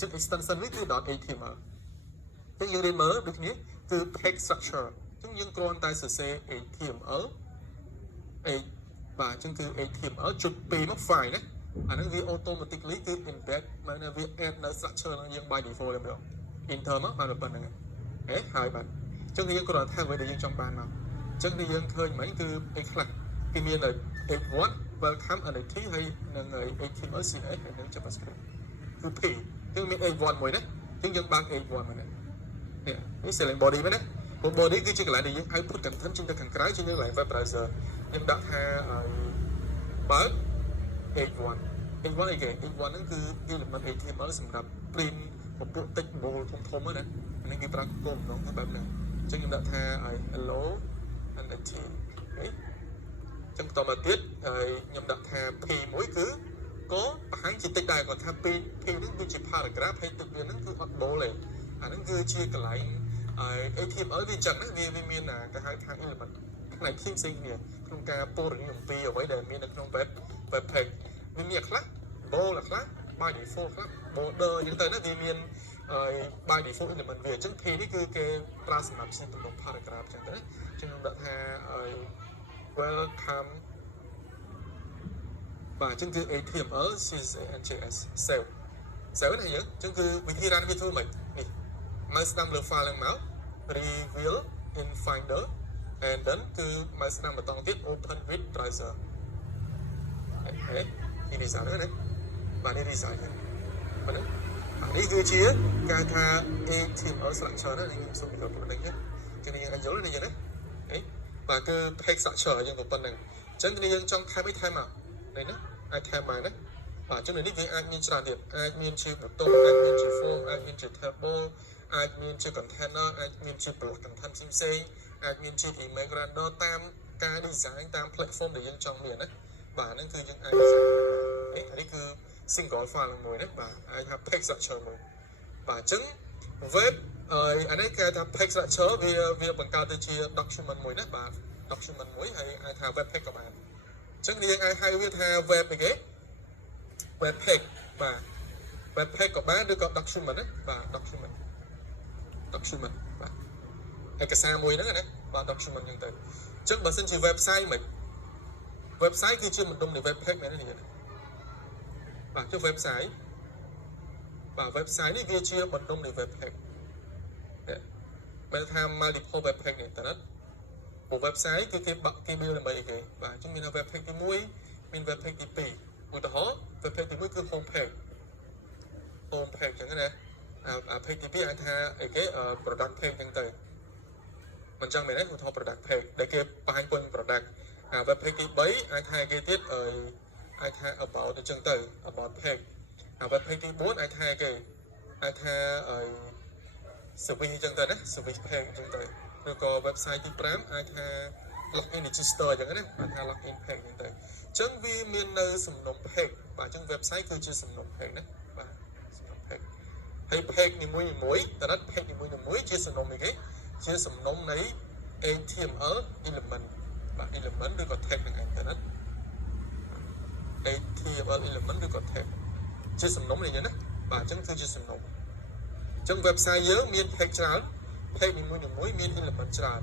chữ extension với cứ .html nhưngយើងរៀនមើលដូចគ្នាគឺ page structure អញ្ចឹងយើងគ្រាន់តែសរសេរ html បាទអញ្ចឹងគឺ html ចុចពីមក file ណាអាហ្នឹងវា automatically គឺ embed មកវា add នៅ structure របស់យើង by default តែម្ដង enter មកបានប៉ុណ្្នឹងហើយបាទអញ្ចឹងយើងគ្រាន់តែអ្វីដែលយើងចង់បានមកអញ្ចឹងដែលយើងឃើញមិញគឺអីខ្លះគឺមាន h1 welcome NFT ហើយនឹង html css ហើយនឹង javascript គឺ p គឺមាន h1 មួយណាអញ្ចឹងយើងបើក h1 មកណានេះ selling body មែនទេ body គឺជាកន្លែងដែលយើង output content ចេញទៅខាងក្រៅជានៅកន្លែង web browser ខ្ញុំដាក់ថាបើក h1 អីគេ h1 ហ្នឹងគឺ element html សម្រាប់ print ពពួក text bold ធំៗណាអានេះគេប្រើគោលបំណងបែបហ្នឹងអញ្ចឹងខ្ញុំដាក់ថា hello NFT អញ្ចឹងបន្តមកទៀតហើយខ្ញុំដាក់ថា p1 គឺក៏បង្ហាញជា text ដែរគាត់ថា p ហ្នឹងគឺជា paragraph ហើយ text វាហ្នឹងគឺអត់ bold ទេអាហ្នឹងគឺជាកន្លែងHTML វាចឹងណាវាមានគេហៅថា element ផ្នែកផ្សេងគ្នាក្នុងការពណ៌នាមអំពីអ្វីដែលមាននៅក្នុង web page វាមានខ្លះ bold ខ្លះ by default ខ្លះ border អញ្ចឹងទៅណាវាមានby default element វាអញ្ចឹង P នេះគឺគេប្រើសម្រាប់ផ្សេងទំនុក paragraph អញ្ចឹងទៅណាខ្ញុំដាក់ថា welcome បាទអញ្ចឹងគឺ HTML CSS and JS save ណាយើងអញ្ចឹងគឺវិធី run វាធ្វើម៉េចនេះមកស្ដាំលើ file ឡើងមក reveal in finder and then គឺមកស្ដាំបន្តទៀត open with browser នេះ design ណាបាទនេះ design បាទនេះគឺជាការថា HTML structure ណាខ្ញុំសូមបញ្យល់ប៉ុណ្្នឹងចឹងយើងអាចយល់នេះណាបាទគឺ page structure យើងក៏ប៉ុណ្្នឹងអញ្ចឹងយើងចង់ថែមអីថែមមកនេះណាអាចថែមមកណាបាទចឹងនេះវាអាចមានច្រើនទៀតអាចមានជាប៊ូតុងអាចមានជា form អាចមានជា table អាចមានជា container អាចមានជា block content ផ្សេងអាចមានជា email render តាមការ design តាម platform ដែលយើងចង់មានណាបាទហ្នឹងគឺយើងអាច design នេះគឺ single file មួយណាបាទអាចថា page structure មួយបាទអញ្ចឹង web អានេះគេថា page structure វាបង្កើតទៅជា document មួយណាបាទ document មួយហើយអាចថា web page ក៏បានអញ្ចឹងយើងអាចហៅវាថា web អីគេ web page បាទ web page ក៏បានឬក៏ document ណាបាទ document បាទឯកសារមួយហ្នឹងណាបាទ document ហ្នឹងទៅអញ្ចឹងបើសិនជា website មិន website គឺជាបណ្ដុំនៃ web page មែនទេបាទចុះ website បាទ website នេះវាជាបណ្ដុំនៃ web page បើថា multiple web page នេះតើណាព្រោះ website គឺគេមានដើម្បីអីគេបាទអញ្ចឹងមាន web page ទី1មាន web page ទី2ឧទាហរណ៍ web page ទី1គឺ home page អញ្ចឹងណាpage ទី2អាចថាអីគេ product page អញ្ចឹងទៅមិនចឹងមែនទេឧទាហរណ៍ product page ដែលគេបង្ហាញពី product web page ទី3អាចថាគេទៀតអាចថា about អញ្ចឹងទៅ about page web page ទី4អាចថាគេអាចថាservice អញ្ចឹងទៅណា service page អញ្ចឹងទៅឬក៏ website ទី5អាចថា login register អញ្ចឹងណាអាចថា login page អញ្ចឹងទៅអញ្ចឹងវាមាននៅសំណុំ page បាទអញ្ចឹង website គឺជាសំណុំ page ណាបាទសំណុំ page ហើយ page នីមួយៗតើណា page នីមួយៗជាសំណុំអីគេជាសំណុំនៃ HTML element បាទ element ឬក៏ tag ហ្នឹងឯងតើណា HTML element ឬក៏ tag ជាសំណុំនេះណាបាទអញ្ចឹងគឺជាសំណុំអញ្ចឹង website យើងមាន page ច្រើន page នីមួយៗមាន element ច្រើន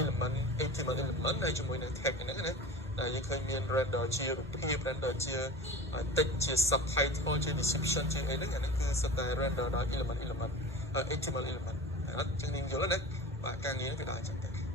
element HTML element ហើយជាមួយនឹង tag ហ្នឹងណាដែលយើងឃើញមាន render ជារូបភាព render ជា text ជា subtitle ជា description ជាអីហ្នឹងអាហ្នឹងគឺសុទ្ធតែ render ដោយ element HTML element អញ្ចឹងយើងយល់ណាបាទការងារនេះវាដល់អញ្ចឹងទៅ